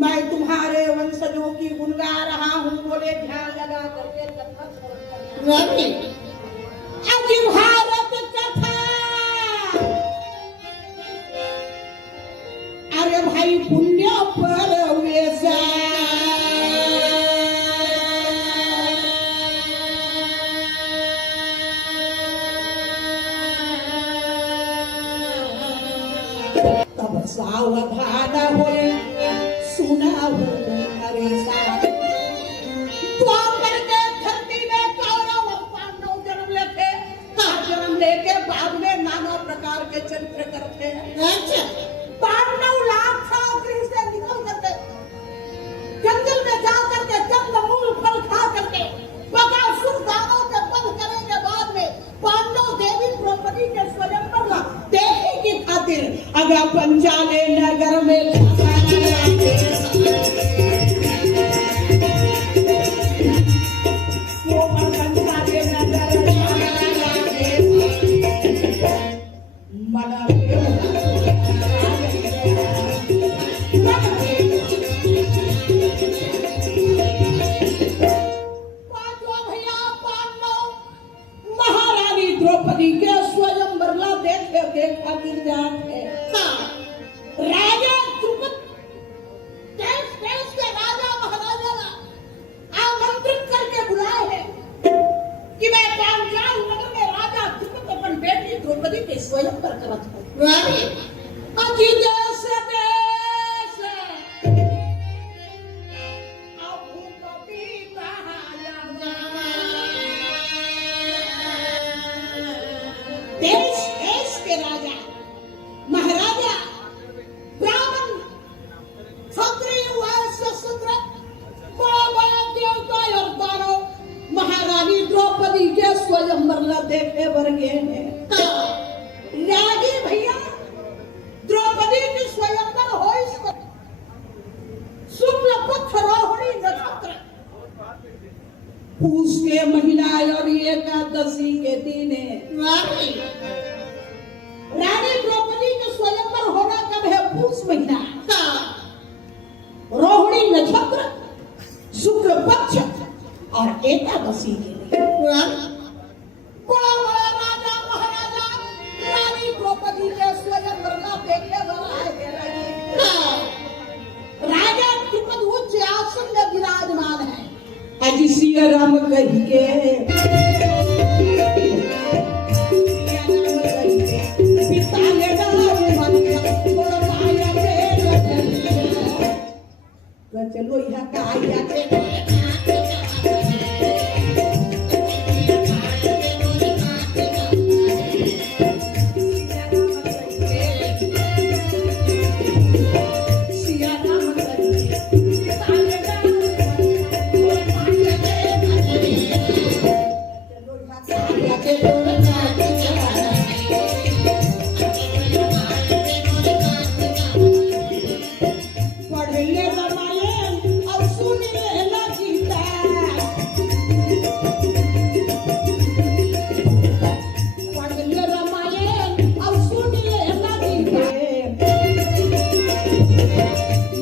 मैं तुम्हारे वंशजों की गुण गा रहा हूँ। बोले ध्यान लगा करके कथा अज भारत कथा। अरे भाई पुण्य पर वैसा तब सावधान होए सुना हो अरे साथ द्वापर के धरती में कौरव और पांडव जन्म लेते। जन्म लेके बाद में नाना प्रकार के चरित्र करते हैं। अच्छा पांडव लाक्षागृह से निकल करके जंगल में जा करके कंदमूल फल खा करके बकासुर दानव के वध करने के बाद में पांडव देवी द्रौपदी के स्वयंवर देखने की खातिर अगर पंचाले नगर में द्रौपदी के स्वयंवर देखे खातिर जाते। राजा द्रुपद देश देश के राजा महाराजा आमंत्रित करके बुलाए हैं कि मैं पांचाल नगर में राजा द्रुपद अपन बेटी द्रौपदी के स्वयंवर करत हूँ। अजी देश देश अब कभी कहा देश देश के राजा महाराजा ब्राह्मण क्षत्रिय वैश्य शूद्र देवता और दानव महारानी द्रौपदी के स्वयंवर देखे वर्गे हैं। राजी भैया द्रौपदी की स्वयंवर हो इसको शुक्ल पक्ष रोहिणी नक्षत्र पूष के महीना और एकादशी के दिन रानी द्रौपदी के स्वयंवर होना कब है? पूष महीना रोहिणी नक्षत्र शुक्ल पक्ष और एकादशी के दिन। बड़ा बड़ा राजा महाराजा रानी द्रौपदी के स्वयंवर देखने वाला है। राजा द्रुपद उच्च आसन में विराजमान है। अजी सिया राम कहिए चलो यहाँ का आइया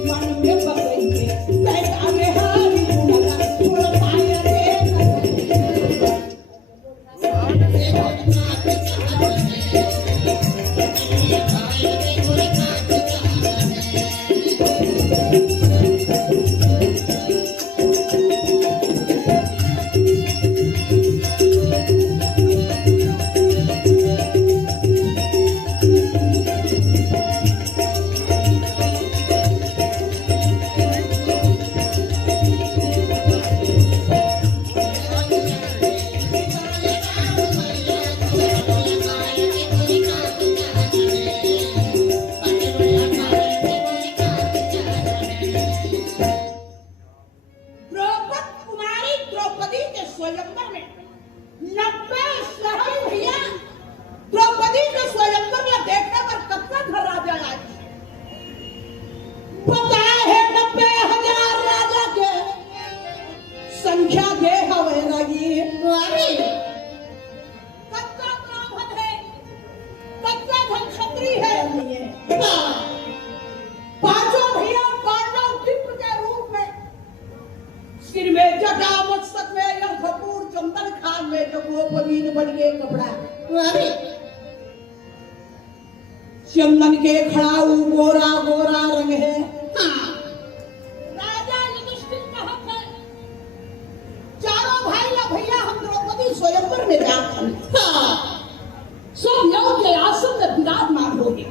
मन में बकई के बैठा में हारी लगा थोड़ा पाया रे संख्या दे हवे रगी कच्चा ब्राह्मण है, कच्चा धन क्षत्रिय है। पांचों भैया पांडव टिप्र के रूप में सिर में जटा मस्तक में यह कपूर चंदन खान में जब वो पवीन बन गए कपड़ा चंदन के खड़ाऊ गोरा गोरा रंग है। स्वयंवर में जाकर सब लोग के आसन में विराजमान हो गए।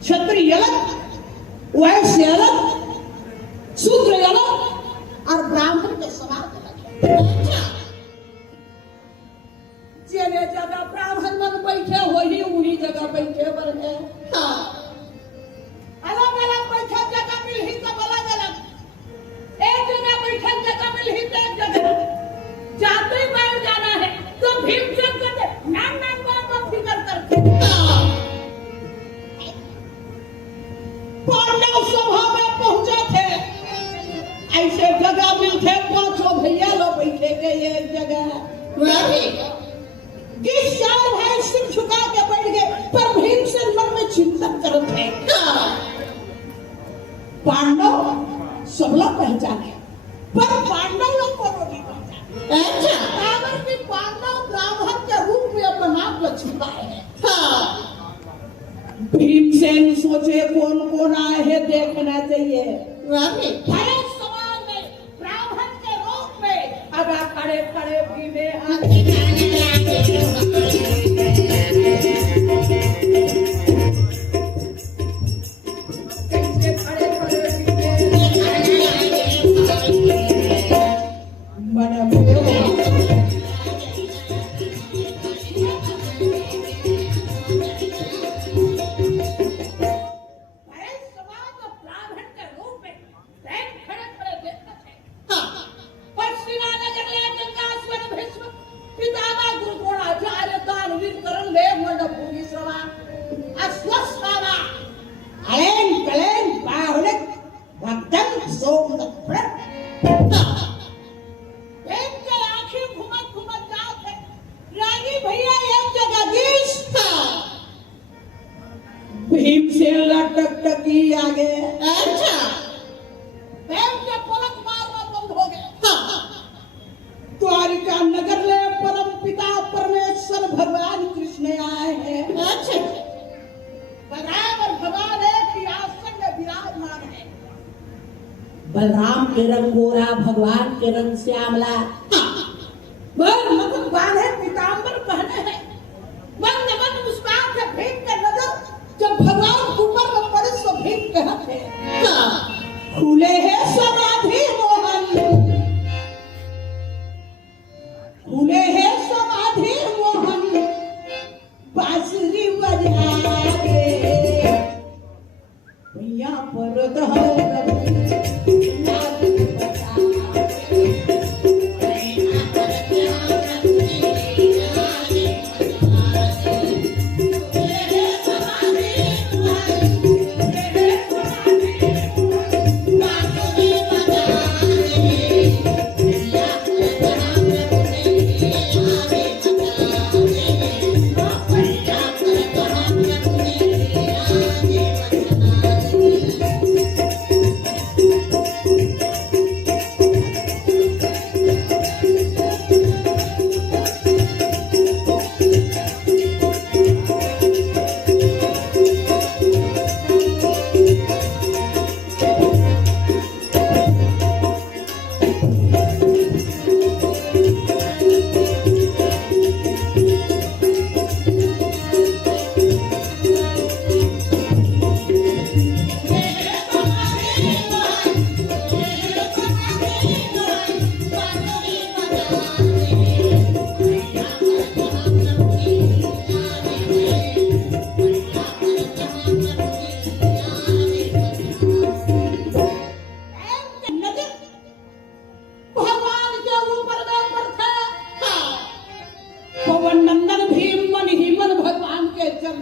क्षत्रिय अलग, वैश्य अलग, शूद्र अलग और ब्राह्मण के समाज अलग। जेने जगह ब्राह्मण मन बैठे वही उन्हीं जगह बैठे बने। अलग अलग बैठे जगह मिल ही सब अलग अलग, एक जगह बैठे जगह मिल ही एक जगह जाते ही बैठ जाना है तो भीमसेन करते नाम नाम का फिकर करते। पांडव सभा में पहुंचे थे, ऐसे जगह मिलते पांचों भैया लोग बैठे के एक जगह। किस चार भाई सिर झुका के बैठ गए, पर भीमसेन मन में चिंतन करते थे। पांडव सब लोग पहचाने, पर पांडव लोग को नहीं पहचाने। पांडव ब्राह्मण के रूप में अपना नाम को छिपाए हैं। भीमसेन सोचे कौन कौन आए हैं देखना चाहिए। समाज में ब्राह्मण के रूप में अगर खड़े खड़े भीमे कैसे खड़े खड़े मन भीमसेन टकटकी आगे। अच्छा के पलक मारना बंद हो गया। द्वारिका नगर में परम पिता परमेश्वर भगवान कृष्ण आए हैं। अच्छा बराबर भगवान एक ही आसन में विराजमान है। बलराम के रंग गोरा, भगवान के रंग श्यामला, बांधे पीताम्बर पहने हैं। बंद बंद मुस्कान से फेंक कर नजर जब भगवान ऊपर में पड़े तो भीम कहते खुले है समाधि मोहन, खुले है समाधि मोहन, बांसुरी बजा के भैया पर दहो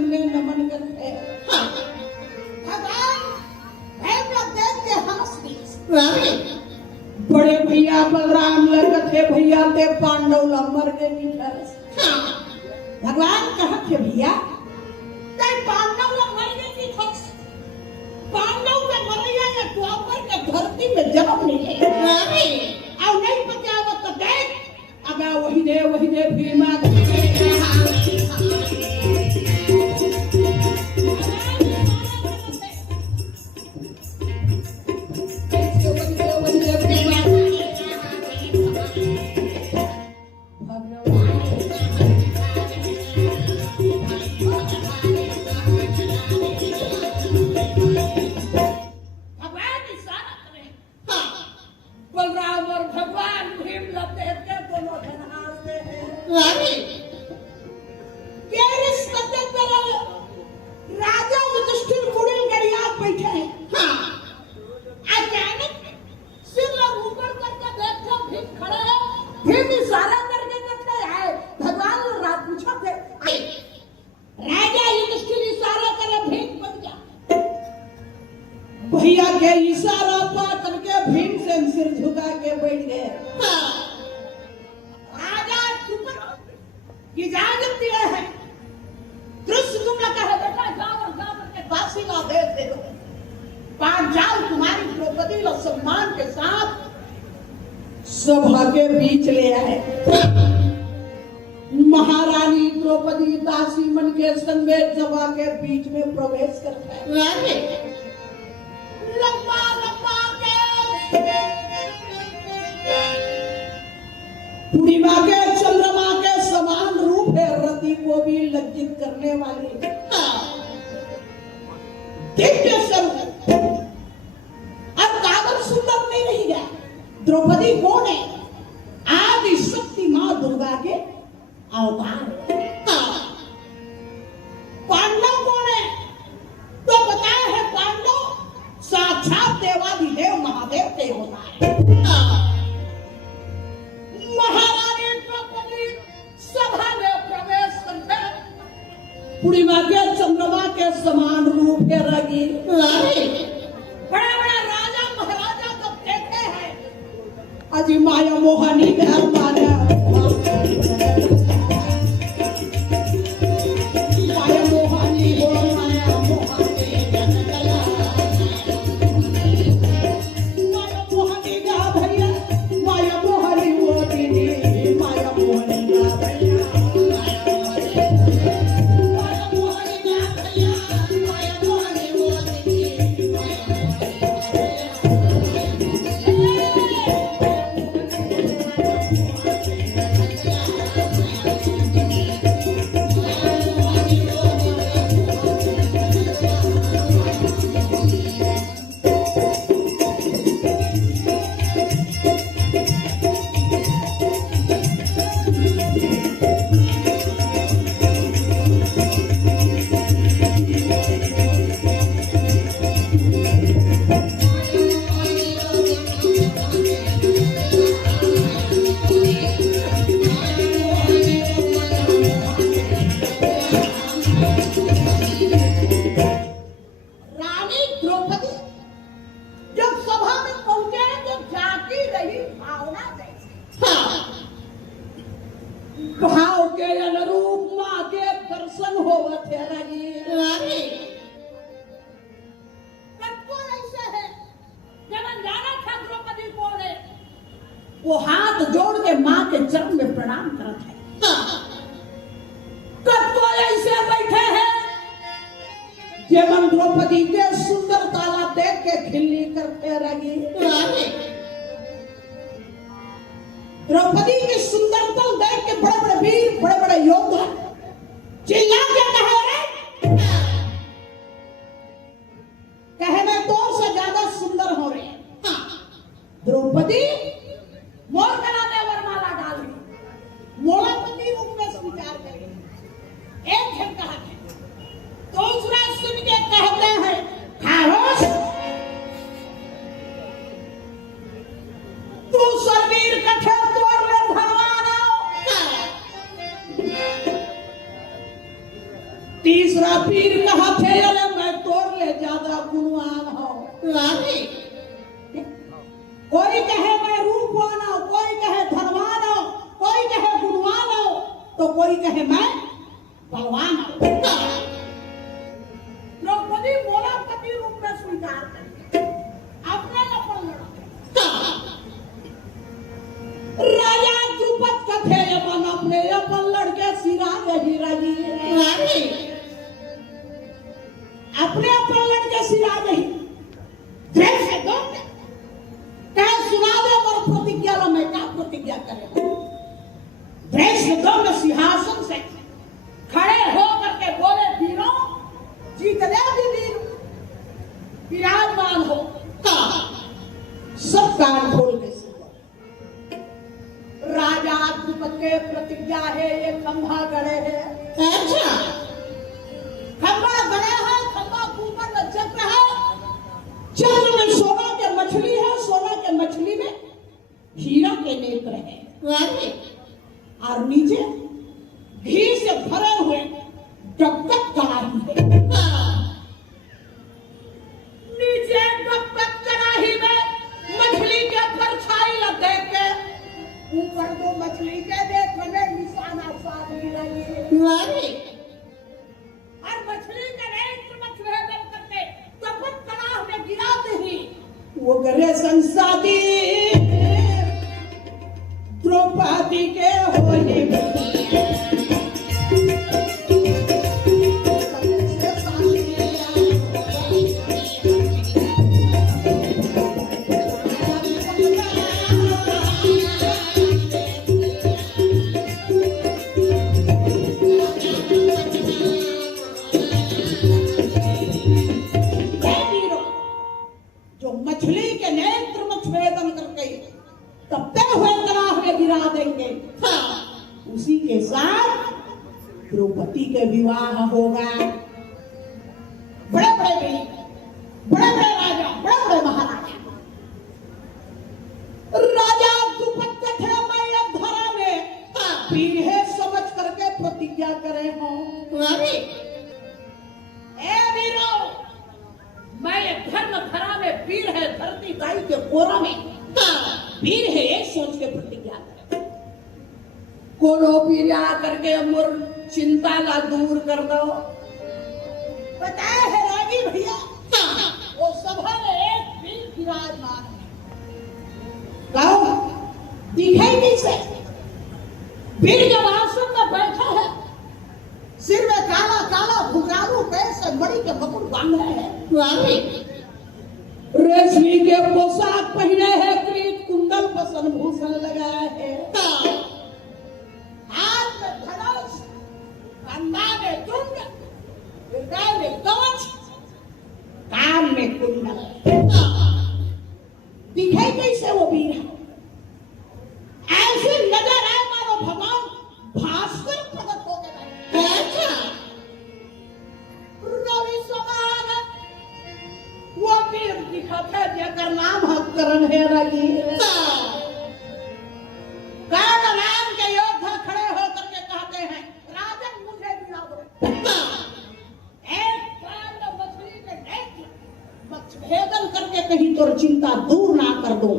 चरण में नमन करते भगवान देख के हंस दी। बड़े भैया बलराम लगत है भैया ते पांडव लमर के निठस। भगवान कहा थे भैया ते पांडव लमर के निठस। पांडव का मरैया या द्वापर के धरती में जन्म नहीं है। अब नहीं बचावत तो देख अगा वही दे भीमा भैया के इशारा पा करके भीमसेन सिर झुका के बैठ गए। राजा चुप रहो इजाजत दिया है। दृश्य तुम लोग कहे बेटा जाओ और जा करके फांसी का आदेश दे दो। पांचाल तुम्हारी द्रौपदी को सम्मान के साथ सभा के बीच ले आए। महारानी द्रौपदी दासी मन के संग में सभा के बीच में प्रवेश करते हैं। लंबा के पूर्णिमा के चंद्रमा के समान रूप है। रति को भी लज्जित करने वाली दिव्य स्वरूप। अब कागज सुंदर नहीं रही गया। द्रौपदी कौन है? आदि शक्ति मां दुर्गा के अवतार। पांडव कौन है? तो बताया है पांडव साक्षात देवाधिदेव महादेव के होता है। महारानी द्रौपदी सभा में प्रवेश करते पूर्णिमा के चंद्रमा के समान रूप है। रगी बड़ा बड़ा राजा महाराजा जब देखते हैं अजी माया मोहनी घर माया भाव के अनुरूप मां के दर्शन होवत है। रानी ऐसा है जब जाना था द्रौपदी कौन है वो हाथ जोड़ के मां के चरण में प्रणाम करत है। कब ऐसे बैठे हैं जेवन द्रौपदी के सुंदर ताला देख के खिल्ली करते रही। द्रौपदी की सुंदरता देख के बड़े बड़े वीर बड़े बड़े योद्धा चिल्ला के कहे मैं तो से ज्यादा सुंदर हो रहे हैं। द्रौपदी मोर कराने वरमाला डाल रही मोड़ापति रूप में स्वीकार करेगी। एक है कहा है दूसरा सुन के कहते हैं खारोश तू शरीर कठे तोड़ ले भगवान। पीर कहा थे अरे मैं तोड़ ले ज्यादा गुणवान हो। कोई कहे मैं रूपवान हो, कोई कहे धनवान हो, कोई कहे गुणवान हो, तो कोई कहे मैं बलवान हो। द्रौपदी बोला पति रूप में स्वीकार करके अपने अपन लड़ा। राजा द्रुपद कथे अपन अपने अपन लड़के सिरा नहीं रही, अपने अपन लड़के सिरा नहीं जैसे दो कहे सुना दे और प्रतिज्ञा लो। मैं क्या प्रतिज्ञा करे? दो सिंहासन से खड़े हो करके बोले वीरों जीतने भी वीर विराजमान हो। सब कान खोल के सुनो। राजा द्रुपद के प्रतिज्ञा है ये खंभा गड़े है। अच्छा खंभा गड़े है, खंभा ऊपर में चक्र है, चक्र में सोना के मछली है, सोना के मछली में हीरा के नेत्र है और नीचे घी से भरे हुए डबक कड़ाही है। नीचे डबक कड़ाही में मछली के परछाई लगे के ऊपर जो मछली के नेत्र में निशाना साधी रही है और मछली के नेत्र में छेदन करके डबक कड़ाह में गिराते ही वो गरे संसादी द्रौपदी के होने जो मछली के नेत्र में छेदन करके तबते हुए तलाश में गिरा देंगे। उसी के साथ द्रौपदी के विवाह होगा। बड़े बड़े वीर, बड़े बड़े राजा, बड़े बड़े महाराजा, राजा द्रुपद के थे मैं अब धरा में पीर है समझ करके प्रतिज्ञा करे हो। ए वीरों, मैं धर्म धरा में पीर है, धरती दाई के कोरा में वीर है ये सोच के प्रतिज्ञा करें। कोनो पीर करके मुर चिंता ला दूर कर दो। बताया है रागी भैया वो सभा में एक वीर विराजमान है। दिखाई कैसे? वीर जब आसन में बैठा है, सिर में काला काला घुंघरालू पैर मणि के मुकुट बांध रहे हैं, रेशमी के पोशाक पहने हैं, क्रीत कुंडल बसन भूषण लगाए हैं, हाथ में धनुष, कंधा में तुंग, हृदय में कवच, कान में कुंडल। दिखाई कैसे वो वीर है? ऐसे नजर आए मानो भगवान भास्कर प्रकट हो गए। रवि समान वो वीर दिखत है जेकर नाम हकरण है रगी। कर्ण नाम के योद्धा खड़े होकर के कहते हैं राजन मुझे गिरा दो। एक प्राण मछली के नेत्र भेदन करके कहीं तो चिंता दूर ना कर दो।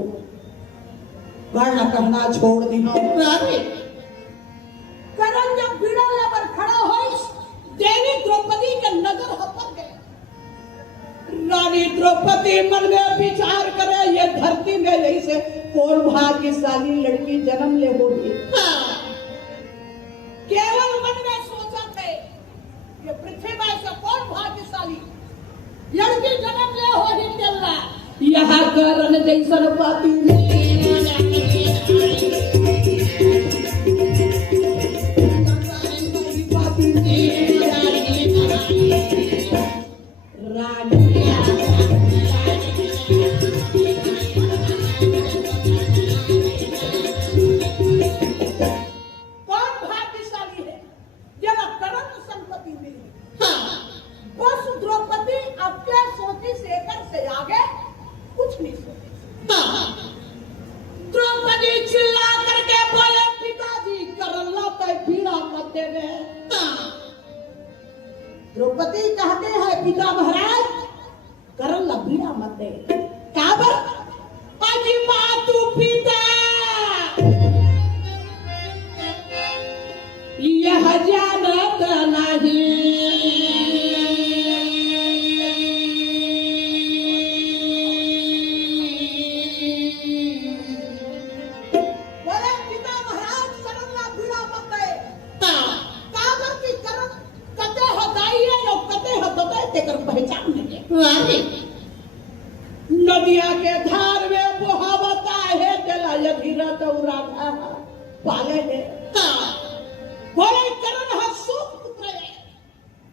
कर्ण कहना छोड़ दी हो। कर्ण जब बीड़ा लेकर खड़ा हो, देवी द्रौपदी के नजर हपक गए। रानी द्रौपदी मन में विचार करे ये धरती में जैसे कौन भाग्यशाली लड़की जन्म ले होगी। केवल मन में सोचा थे ये पृथ्वी में से कौन भाग्यशाली लड़की जन्म ले हो ही चल रहा। यहाँ करण जैसन पाती द्रौपदी कहते हैं पिता महाराज करन लबीड़ा मत दे काबर अजी मातु पिता यह जानत नहीं बोले पिता महाराज करन लबीड़ा मत दे काबर की करन कते हदाई है और कते हदते तेकर पहचान नहीं नदिया के धार में बहावता है जला यधीरा तौरा था पाले है बोले करण हसूत पुत्र है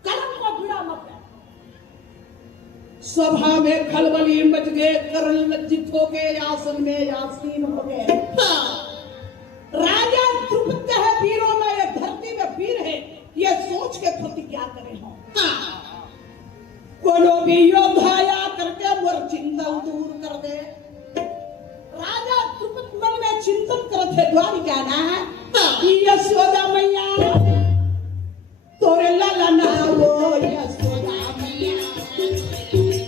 करण को भिड़ा मत है सभा में खलबली मच गए करण लज्जित हो गए आसन में आसीन हो गए राजा द्रुपद है वीरों में ये धरती में वीर है ये सोच के प्रतिज्ञा करे हो कोनो भी योद्धा करके मोर चिंता दूर कर दे राजा द्रुपद मन में चिंतन करते द्वारिका ना यशोदा मैया तोरे लाला ना वो यशोदा मैया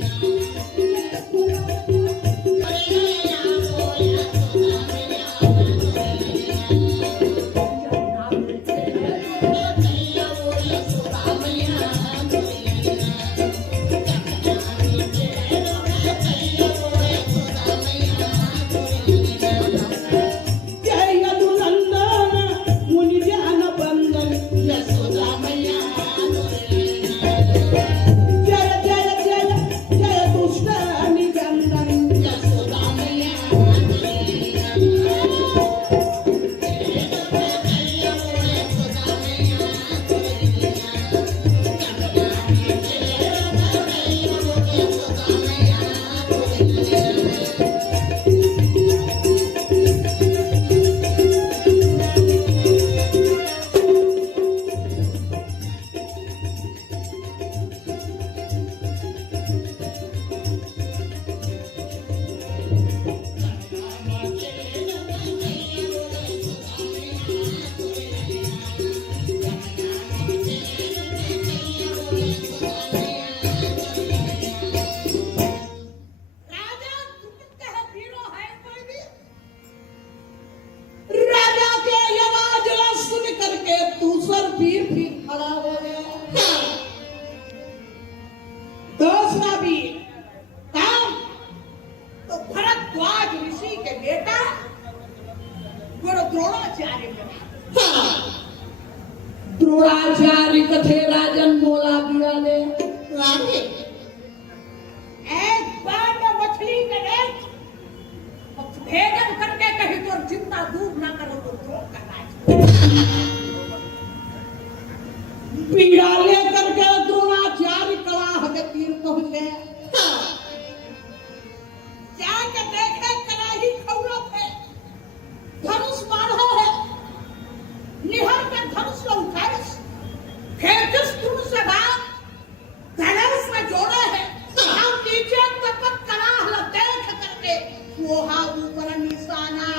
द्रोणाचार्य कथे राजन बोला दिया ने एक बार में मछली के देख भेदन करके कहीं तो जितना दूर ना करो तो द्रोण का राज पीड़ा लेकर के द्रोणाचार्य कलाह के तीर पहुंचे जाके देखे कलाही खौरा थे धनुष बाढ़ा है निहर के धनुष को उठाए फिर जिस धनुष से बात धनुष में जोड़े है हम नीचे तपत कलाह देख करके वो हाँ ऊपर निशाना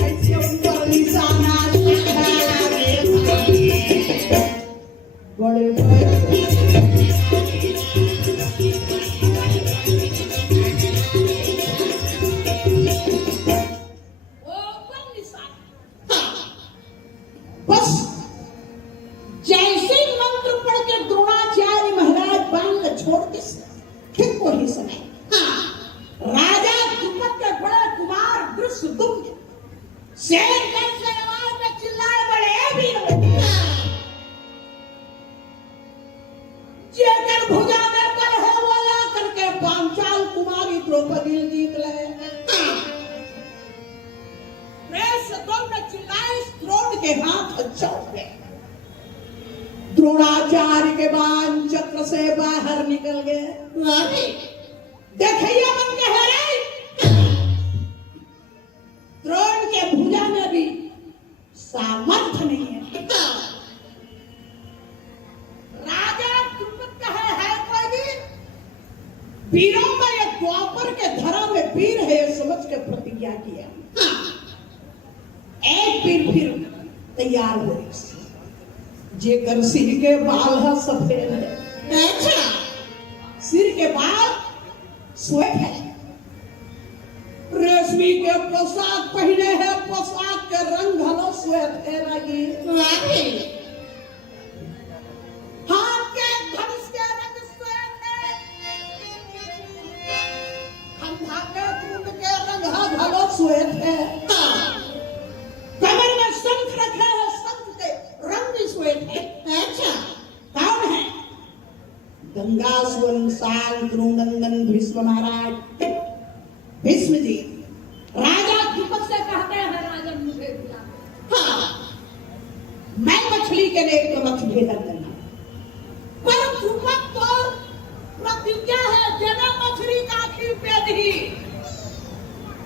ऐसे ऊपर निशाना बड़े द्रौपदी जीत ले द्रोण के हाथ चौक गए द्रोणाचार्य के बाण चक्र से बाहर निकल गए देखिए मन के हरे द्रोण के भुजा में भी सामर्थ्य नहीं है राजा द्रुपद कहे है कोई वीर वीरों में एक द्वापर के धरा में वीर है समझ के प्रतिज्ञा किया फिर तैयार हो जेकर सिर के बाल है सफेद है। अच्छा, सिर के बाल श्वेत है, रेशमी के पोशाक पहने है, पोशाक के रंग हलो श्वेत है लगी। हाथ के धनुष के रंग श्वेत है, खंभा के कुंड के रंग हलो श्वेत है, कमर में शंख रखा है, शंख के रंग भी श्वेत है। अच्छा, कौन है? गंगा स्वर्ण साल द्रोणनंदन भीष्म महाराज, भीष्म जी। राजा दीपक से कहते हैं राजन मुझे बुला। हाँ, मैं मछली के नेत्र तो मछ भेदन करना, पर दीपक तो प्रतिज्ञा है जना मछली का आखिर पे दी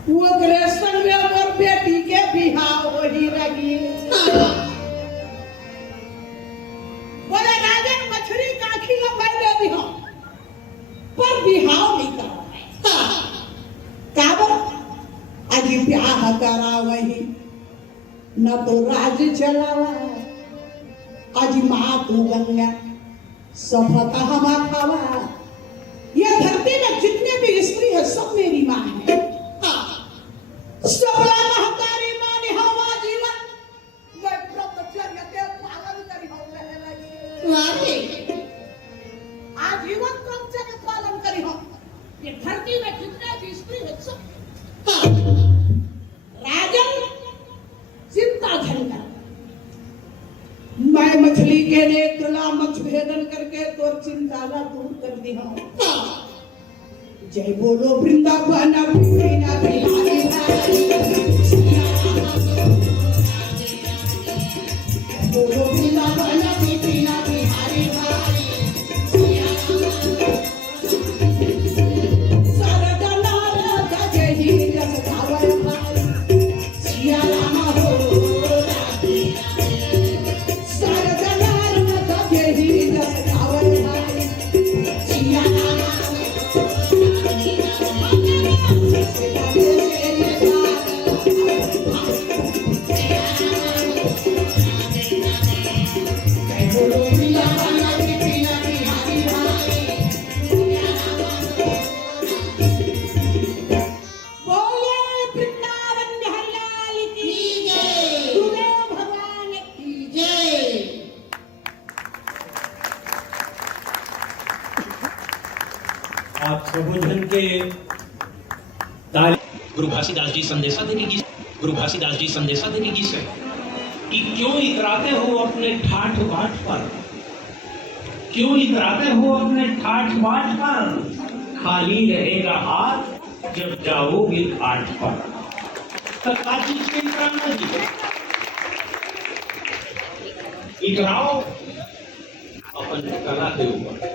वो ग्रेसन में और बेटी के बिहाव वही रही। बोले राजन मछली का आखिर लंबाई दे दी पर बिहाव नहीं कर काबर आज ब्याह करा वही न तो राज चलावा आज माँ तू गंगा सफता हमा खावा। ये धरती में जितने भी स्त्री है सब मेरी माँ है। सबला महतारी माँ ने हवा जीवन मैं ब्रह्मचर्य के पालन करी हो लगी आजीवन ब्रह्मचर्य पालन करी हो। ये धरती में जितने भी स्त्री है सब राजन चिंता धन कर मैं मछली के नेत्र ला मछ भेदन करके तो चिंता ला दूर कर दी हूं। जय बोलो वृंदावन बिहारी बोलो वृंदावन बिहारी आप प्रबोधन के गुरु घासीदास जी संदेशा देने की गुरु घासीदास जी संदेशा देने की से कि क्यों इतराते हो अपने ठाठ बाट पर, क्यों इतराते हो अपने ठाठ बाट पर, खाली रहेगा हाथ जब जाओगे घाट पर। तब का चीज के इतराना जी, इतराओ अपन कला के ऊपर,